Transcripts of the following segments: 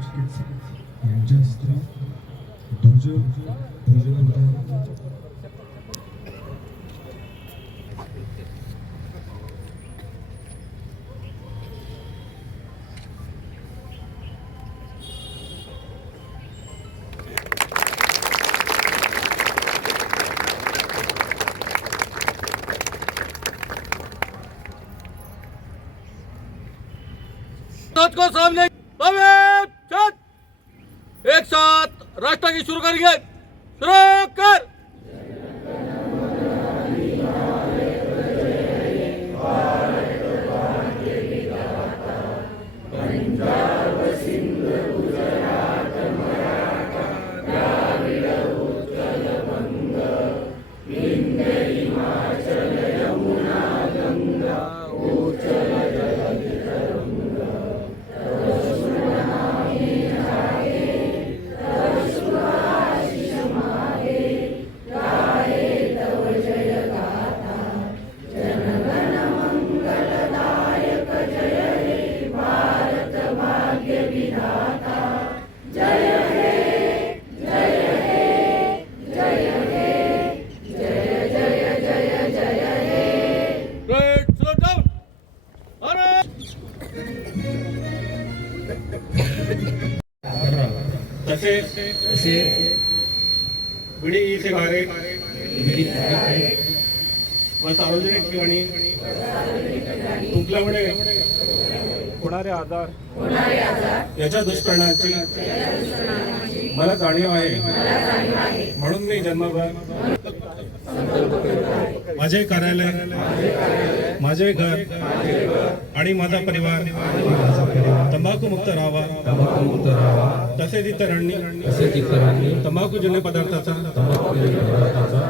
शल्यचिकित्सक यांच्या हस्ते ध्वज ध्वजवंदन को सामने एक साथ राष्ट्र की शुरू करेंगे। शुरू कर। तसे विडी सिगारेट व सार्वजनिक ठिकाणी थुंकल्यामुळे होणारे आजार याच्या दुष्परिणामाची मला जाणीव आहे। म्हणून मी जन्मभर माझे कार्यालय, माझे घर आणि माझा परिवार तंबाखू मुक्त राहावा, तसेच इतरांनी तंबाखूजन्य पदार्थाचा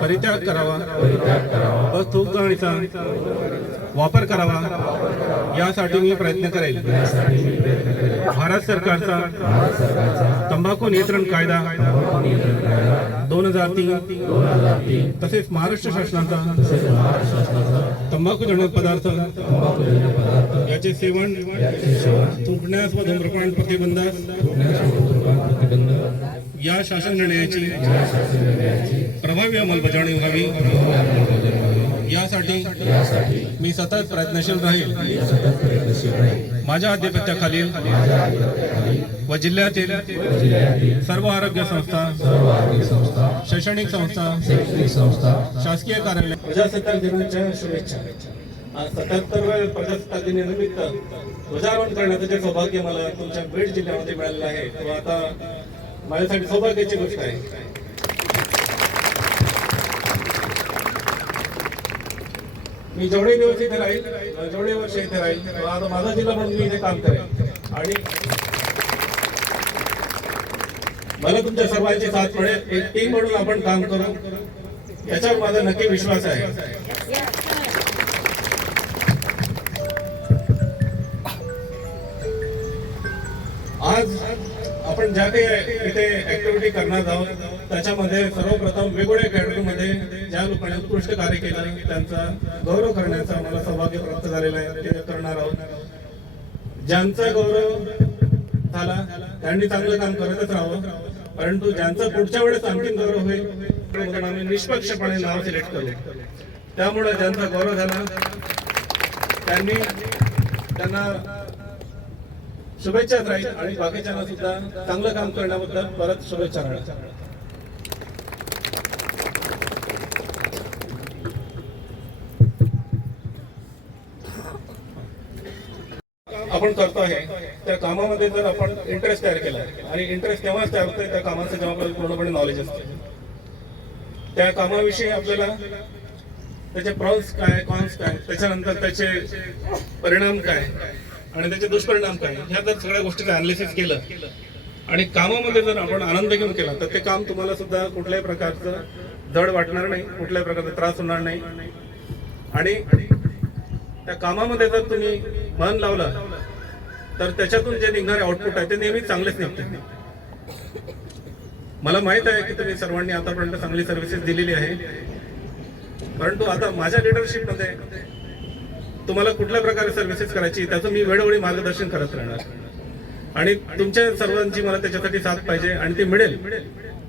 परित्याग करावा व थूकणीचा वापर करावा यासाठी मी प्रयत्न करेल। भारत सरकारचा तंबाखू नियंत्रण कायदा 2003 तसेच महाराष्ट्र शासनाचा तंबाखूजन्य पदार्थ याचे सेवन, थुंकण्यास व धूम्रपान प्रतिबंधास या शासन निर्णयाची प्रभावी अंमलबजावणी व्हावी यासाठी मी सतत प्रयत्नशील राहील। माझ्या आधिपत्याखालील व जिल्ह्यातील सर्व आरोग्य संस्था, शैक्षणिक संस्था, शासकीय कार्यालय प्रजासत्ताक दिनाच्या शुभेच्छा। 77व्या प्रजासत्ताक दिनानिमित्त ध्वजारोहण करण्याचं जे सौभाग्य मला तुमच्या बीड जिल्ह्यामध्ये मिळालेलं आहे तो आता माझ्यासाठी सौभाग्याची गोष्ट आहे। मी जेवढे दिवस इथे राहील, जेवढे वर्ष इथे राहील, आता माझा जिल्हा म्हणून मी इथे काम करेन आणि मला तुमच्या सर्वांची साथ मिळेल। एक टीम म्हणून आपण काम करू याच्यावर माझा नक्की विश्वास आहे। आज आपण ज्या काही इथे ऍक्टिव्हिटी करणार आहोत त्याच्यामध्ये सर्वप्रथम वेगवेगळ्या कॅटेगरीमध्ये ज्या लोकांनी उत्कृष्ट कार्य केलं त्यांचा गौरव करण्याचा मला सौभाग्य प्राप्त झालेलं आहे, ते करणार आहोत। ज्यांचा गौरव झाला त्यांनी चांगलं काम करतच राहावं, परंतु ज्यांचा पुढच्या वेळेस अंतिम गौरव होईल आम्ही निष्पक्षपणे नाव सिलेक्ट करू। त्यामुळे ज्यांचा गौरव झाला त्यांना शुभेच्छा राहील आणि बाकीच्यांना सुद्धा चांगलं काम करण्याबद्दल परत शुभेच्छा राहील। आपण करतो आहे त्या कामामध्ये जर आपण इंटरेस्ट तयार केला आणि इंटरेस्ट तेव्हाच तयार होतोय त्या कामाचं जेव्हा आपल्याला पूर्णपणे नॉलेज असते, त्या कामाविषयी आपल्याला त्याचे प्रॉस काय, कॉन्स काय, त्याच्यानंतर त्याचे परिणाम काय आणि त्याचे दुष्परिणाम काय, ह्या जर सगळ्या गोष्टीचं अनालिसिस केलं आणि कामामध्ये जर आपण आनंद घेऊन केला तर ते काम तुम्हाला सुद्धा कुठल्याही प्रकारचं जड वाटणार नाही, कुठल्याही प्रकारचा त्रास होणार नाही आणि त्या कामामध्ये जर तुम्ही मन लावलं तर त्याच्यातून जे निघणारे आउटपुट आहे ते नेहमी चांगलेच निघते। मला माहित आहे की तुम्ही सर्वांनी आतापर्यंत चांगली सर्व्हिसेस दिलेली आहे, परंतु आता माझ्या लिडरशिप मध्ये तुम्हाला कुठल्या प्रकारे सर्व्हिसेस करायची त्याचं मी वेळोवेळी मार्गदर्शन करत राहणार। आणि तुमच्या सर्वांची मला त्याच्यासाठी साथ पाहिजे आणि ती मिळेल.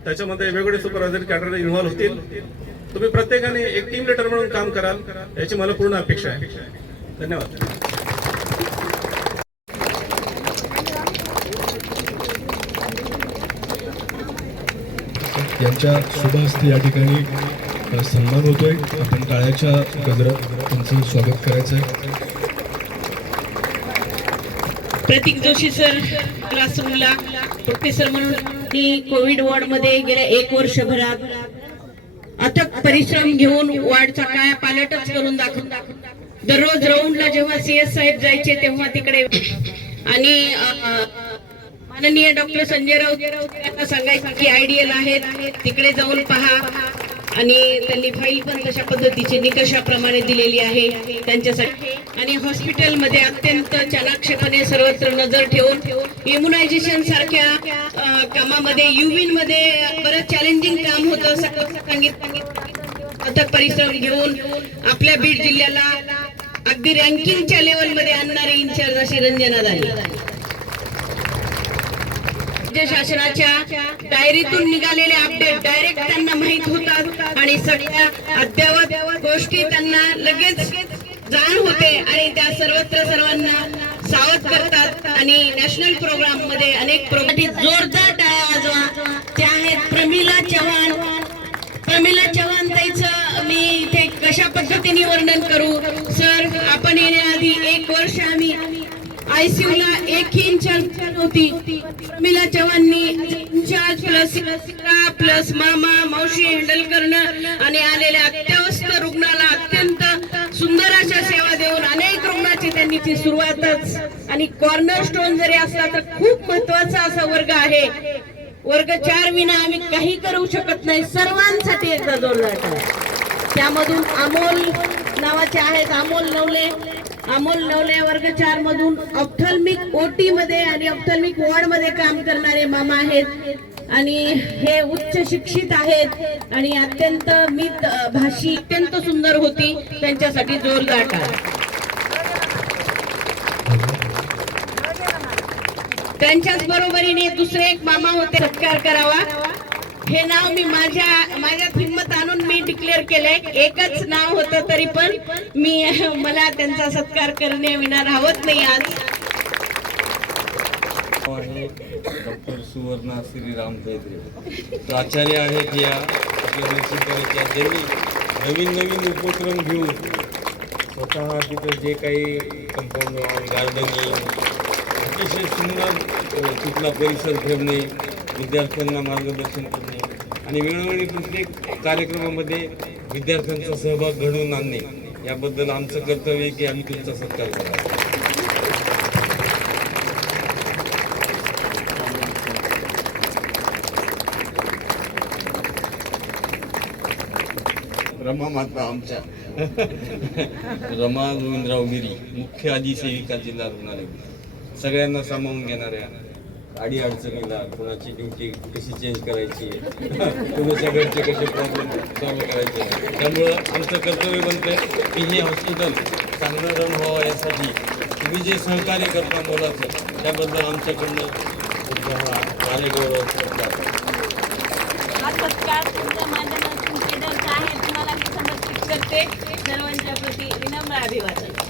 त्याच्यामध्ये वेगवेगळे सुपरवायझर कॅडर इन्व्हॉल्व होतील. तुम्ही प्रत्येकाने एक टीम लीडर म्हणून काम कराल याची मला पूर्ण अपेक्षा आहे. धन्यवाद. यांच्या शुभ हस्ते या ठिकाणी सन्मान होतोय. आपण टाळ्याच्या गजरात त्यांचं स्वागत करायचं आहे. प्रतीक जोशी सर क्लासरूमला प्रोफेसर म्हणून मी कोविड वॉर्ड मध्ये गेल्या 1 वर्षभरात अथक परिश्रम घेऊन वॉर्डचा काय पालटच करून दाखवून दररोज राऊंडला जेव्हा CS साहेब जायचे तेव्हा तिकडे आणि माननीय डॉक्टर संजय राऊत यांना सांगायचं की IDL आहेत तिकडे जाऊन पहा आणि त्यांनी फाईल पण तशा पद्धतीची निकषाप्रमाणे दिलेली आहे त्यांच्यासाठी. आणि हॉस्पिटलमध्ये अत्यंत चाणाक्षपणे सर्वत्र नजर ठेवून इम्युनायझेशन सारख्या कामामध्ये युविन मध्ये बरंच चॅलेंजिंग काम होतं सांगितलं. अथक परिश्रम घेऊन आपल्या बीड जिल्ह्याला अगदी रँकिंगच्या लेवलमध्ये आणणारे इन्चार्ज अशी रंजना झाली. राज्य शासनाच्या डायरीतून निघालेले अपडेट डायरेक्ट त्यांना माहित होतात आणि सगळ्या अद्ययावत गोष्टी त्यांना लगेच जाण होते आणि त्या सर्वत्र सर्वांना सावध करतात. आणि नॅशनल प्रोग्राम मध्ये अनेक प्रोग्राम जोरदार टाळ्या वाजवा. त्या आहेत प्रमिला चव्हाण. प्रमिला चव्हाण ताईचं मी इथे कशा पद्धतीने वर्णन करू. सर आपण येण्याआधी 1 वर्ष आम्ही ICU ला एकही इन्चार्ज नव्हती. प्रमिला चव्हाणनी इन्चार्ज प्लस मामा मावशी हँडल करणं आणि आलेल्या अत्यवस्थ रुग्णाला अत्यंत सुंदर अशा सेवा देऊन अनेक रुग्णाची त्यांनी ती सुरुवातच. आणि कॉर्नर स्टोन जरी असला तर खूप महत्वाचा असा वर्ग आहे. वर्ग 4 विना आम्ही काही करू शकत नाही. सर्वांसाठी एकदा जोरदार टाळ्या. त्यामधून अमोल नावाचे आहेत अमोल नवले वर्ग 4 मधून ऑप्थल्मिक OT मध्ये आणि ऑप्थल्मिक वॉर्ड मध्ये काम करणारे मामा आहेत आणि हे उच्च शिक्षित आहेत आणि अत्यंत मित भाषी अत्यंत सुंदर होती. त्यांच्यासाठी जोरदार टाळ्या. त्यांच्याच बरोबरीने दुसरे एक मामा होते सत्कार करावा. हे नाव मी माझ्यात हिंमत आणून मी डिक्लेअर केलंय. एकच नाव होतं तरी पण मला त्यांचा सत्कार करणे विना राहत नाही. आज आहे डॉक्टर सुवर्णा श्रीराम पेद्रे प्राचार्य आहेत या युनिव्हर्सिटीच्या. त्यांनी नवीन उपक्रम घेऊन स्वतः तिथं जे काही कंपाऊंड वॉल गार्डनिंग अतिशय सुंदर तिथला परिसर ठेवणे, विद्यार्थ्यांना मार्गदर्शन करणे आणि वेळोवेळी प्रत्येक कार्यक्रमामध्ये विद्यार्थ्यांचा सहभाग घडवून आणणे याबद्दल आमचं कर्तव्य आहे की आम्ही तुमचा सत्कार करावा. रमा माता आमच्या रमा गोविंदराव गिरी मुख्य अधिसेविका जिल्हा रुग्णालय. सगळ्यांना सामावून घेणाऱ्या, अडी अडचणीला कोणाची ड्युटी कशी चेंज करायची, कोणाच्या घरचे कसे प्रॉब्लेम सॉल्व्ह करायचे. त्यामुळं आमचं कर्तव्य बनतं की हे हॉस्पिटल चांगलं रन व्हावं यासाठी तुम्ही जे सहकार्य करता मुलाचं त्याबद्दल आमच्याकडनं कार्यगौरव हा सत्कार तुमच्या माध्यमातून केलेला आहे. तुम्हाला मी समर्पित करते. सर्वांच्या प्रती विनम्र अभिवादन.